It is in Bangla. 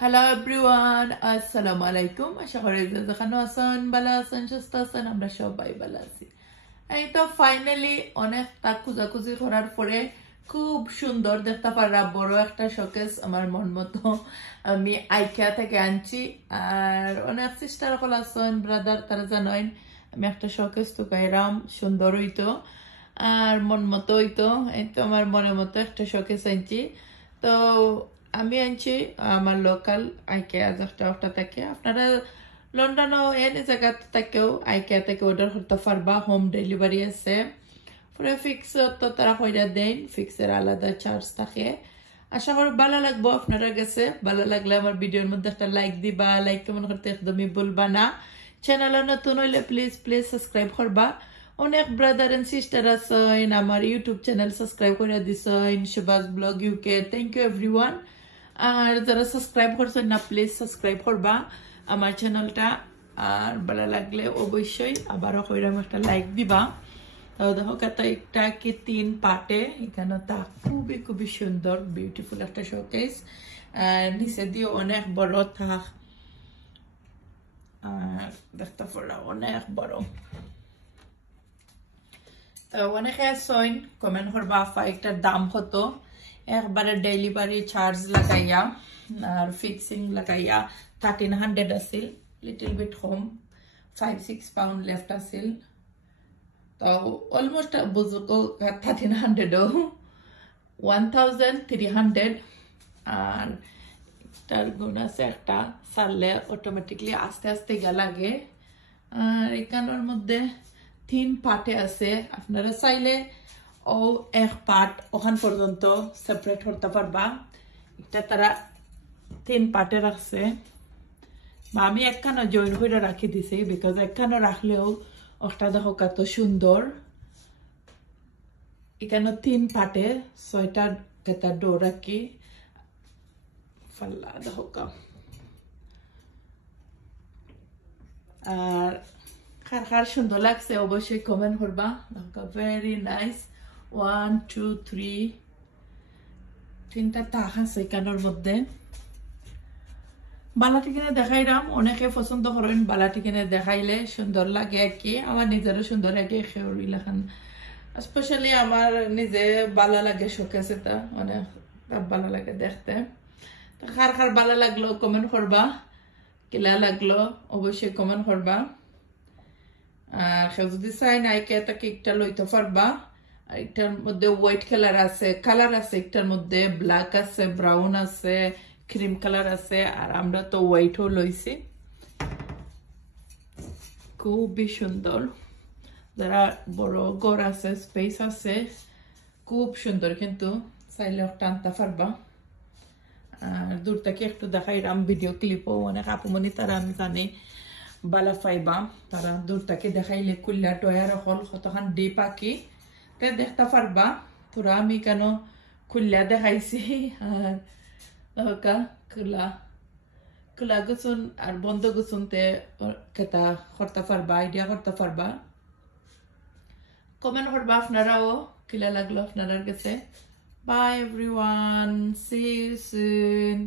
Hello everyone, আসসালামু আলাইকুম। আশা করি যে যেখানে আছেন ভালো আছেন, সুস্থ আছেন, আমরা সবাই ভালো আছি। এই তো ফাইনালি অনেক খুঁজাখুঁজি করার পরে খুব সুন্দর দেখতে পারা বড় একটা শোকেস আমার মন মতো আমি আইকিয়া থেকে আনছি। আর অনেক সিস্টার সকল আছেন, ব্রাদার, তারা জানেন আমি একটা শোকেস তো গাইরাম সুন্দর হইতো আর মন মতো হইতো। এই তো আমার মনের মতো একটা শোকেস আনছি। তো আমি আনছি আমার লোকাল আইকিয়া একটা থেকে। আপনারা লন্ডনও এনে জায়গা থেকেও আইকিয়া থেকে অর্ডার করতে পারবা, হোম ডেলিভারি আছে। পরে ফিক্স তো তারা কইরা দেন, ফিক্সের আলাদা চার্জ থাকে। আশা করি ভালো লাগবো আপনারা কাছে। ভালো লাগলে আমার ভিডিওর মধ্যে একটা লাইক দিবা, লাইক কেমন করতে একদমই ভুলবা না। চ্যানেলে নতুন হইলে প্লিজ সাবস্ক্রাইব করবা। অনেক ব্রাদার এন্ড সিস্টার আছেন আমার ইউটিউব চ্যানেল সাবস্ক্রাইব করে দিছেন, Subhash blog UK, thank you everyone. আর যারা সাবস্ক্রাইব করছেন না প্লিজ সাবস্ক্রাইব করবা আমার চ্যানেলটা। আর ভালো লাগলে অবশ্যই আবারও কইরাম একটা লাইক দিবা। দেখো এটা কি 3 পার্টে, এখানে তা খুবই সুন্দর বিউটিফুল একটা শোকেস। নিচে দিয়ে অনেক বড় থাক, দেখতে পারা অনেক বড়। অনেকে আসেন কমেন্ট করবা আফা একটার দাম কত, একবারে ডেলিভারি চার্জ লাগাইয়া আর ফিক্সিং লাগাইয়া 1300 আছিল, লিটল বিট কম 5-6 পাউন্ড লেফট আছিল। তো অলমোস্ট বুঝো 1300 1300। আর তার গুণ আছে একটা সারলে অটোমেটিকলি আস্তে আস্তে গা লাগে। আর এখানের মধ্যে 3 পার্টে আছে, আপনারা চাইলে ও এক পার্ট ওখান পর্যন্ত সেপারেট করতে পারবা। এটা তারা 3 পার্টে রাখছে, বা আমি একখানো জয়েন করে রাখি দিছি, বিকজ একখানো রাখলেও ওটা দেখো কত সুন্দর। এখানে 3 পার্টে 6টা কেতা ডোর রাখি ফাল্লা দেখো। আর কার সুন্দর লাগছে অবশ্যই কমেন্ট করবা। Very nice. 1 2 3 3টা তাক আছে এখানের মধ্যে। বালাটি কিনে দেখাইলাম, অনেকে পছন্দ করেন বালাটি কিনে দেখাইলে সুন্দর লাগে আর কি। আমার নিজেরও সুন্দর লাগে, খেউরিলাখান স্পেশালি আমার নিজে ভালো লাগে শোকেস, এটা অনেক ভালো লাগে দেখতে। কার ভালো লাগলো কমেন্ট করবা, কিলা লাগলো অবশ্যই কমেন্ট করবা। আর যদি চাই না এটা কেকটা লইতে পারবা। আর একটার মধ্যে হোয়াইট কালার আছে, একটার মধ্যে ব্ল্যাক আছে, ব্রাউন আছে, ক্রিম কালার আছে। আর আমরা তো হোয়াইটও লইছি, খুবই সুন্দর। যারা বড় ঘর আছে, স্পেস আছে, খুব সুন্দর, কিন্তু চাইলে টানতে পারবা। আর দূর থেকে একটু দেখাইলাম, ভিডিও ক্লিপও অনেক আপুমনি তারা আমি জানি বালা পাইবা, তারা দূর থেকে দেখাইলে কুল্লা টয়ার হল কতখান ডি পাখি তে দেখতে পারবা। তোরা আমি কেন খুল্লা দেখাইছি। আর খোলা গুছুন আর বন্ধ গুছুনতে কেতা করতে পারবা, আইডিয়া করতে পারবা। কমেন্ট করবা আপনারাও কিলা লাগলো আপনার কাছে। Bye everyone, see you soon.